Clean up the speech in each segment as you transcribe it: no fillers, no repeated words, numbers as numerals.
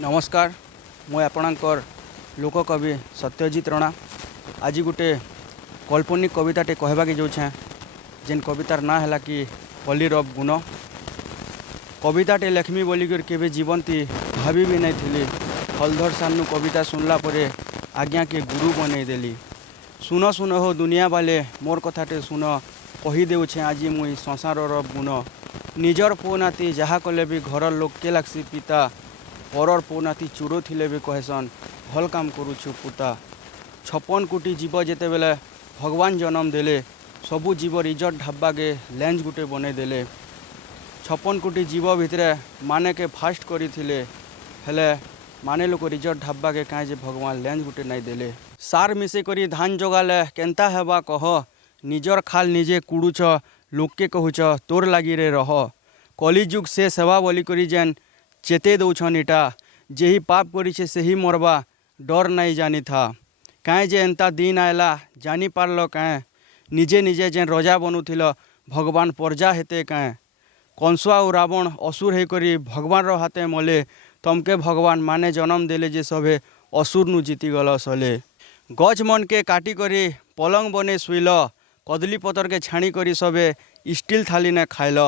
नमस्कार मुझे आपणकर लोककवि सत्यजित रणा आज गोटे काल्पनिक कविताटे कहवाके जाऊँ जेन कवितार ना है कि पल्लीर गुण। कविताटे लेखमी बोलिकर केवे जीवंती भाभी भी नहीं थी। हलधर सानू कविता सुनला परे आज्ञा के गुरु बनईदेली। सुन सुन हो दुनिया बाले मोर कथाटे सुन कही देउछे आज मुई संसारर गुण। निजर पो नाती जहा कले भी घर लोक के लागसी पिता। परर पो नाती चूरो थिले भी कहसन भल काम करुछु पुता। 56 कोटी जीव जेते बेले भगवान जन्म देले सबू जीव इज्जत ढाबा के लेंज गुटे बने देले। 56 कोटी जीव भितरे माने के फास्ट करी थिले हेले माने लोक इज्जत ढाबा के कहीं भगवान लेंज गुटे नहीं देले। सार मिसे करी धान जगाले केंता हेबा कह। निजर खाल निजे कुड़ुच लोक के कहूच तोर लागी रे रह। कलिजुग से सेवा बोली करी जेन चेते दौछन इटा। जेही पाप करिछे सेही मरबा डर नहीं जानी था। कहीं जे एंता दिन आयला जानी पारल कहीं। निजे निजे जेन रजा बनुथिल भगवान प्रजा हेते कहीं। कंसुआ और रावण असुर हे करी भगवान रो हाथे मले तमके भगवान माने जन्म देले जे सभे असुर नु जीती गल सले। गज मन के काटी करी पलंग बने शुइल कदली पतर के छाणी करी सभे स्टील थाली ने खाइल।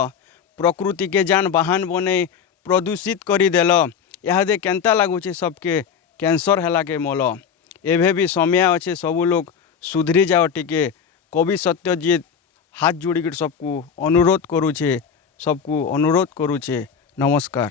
प्रकृति के जान बाहन बने प्रदूषित करी देल। इहादे केंता लगुचे सबके कैंसर हैला के मल। एभे भी समय अच्छे सबू लोग सुधरी जाओ टिके। कवि सत्यजित हाथ जोड़ी सबको अनुरोध करुचे नमस्कार।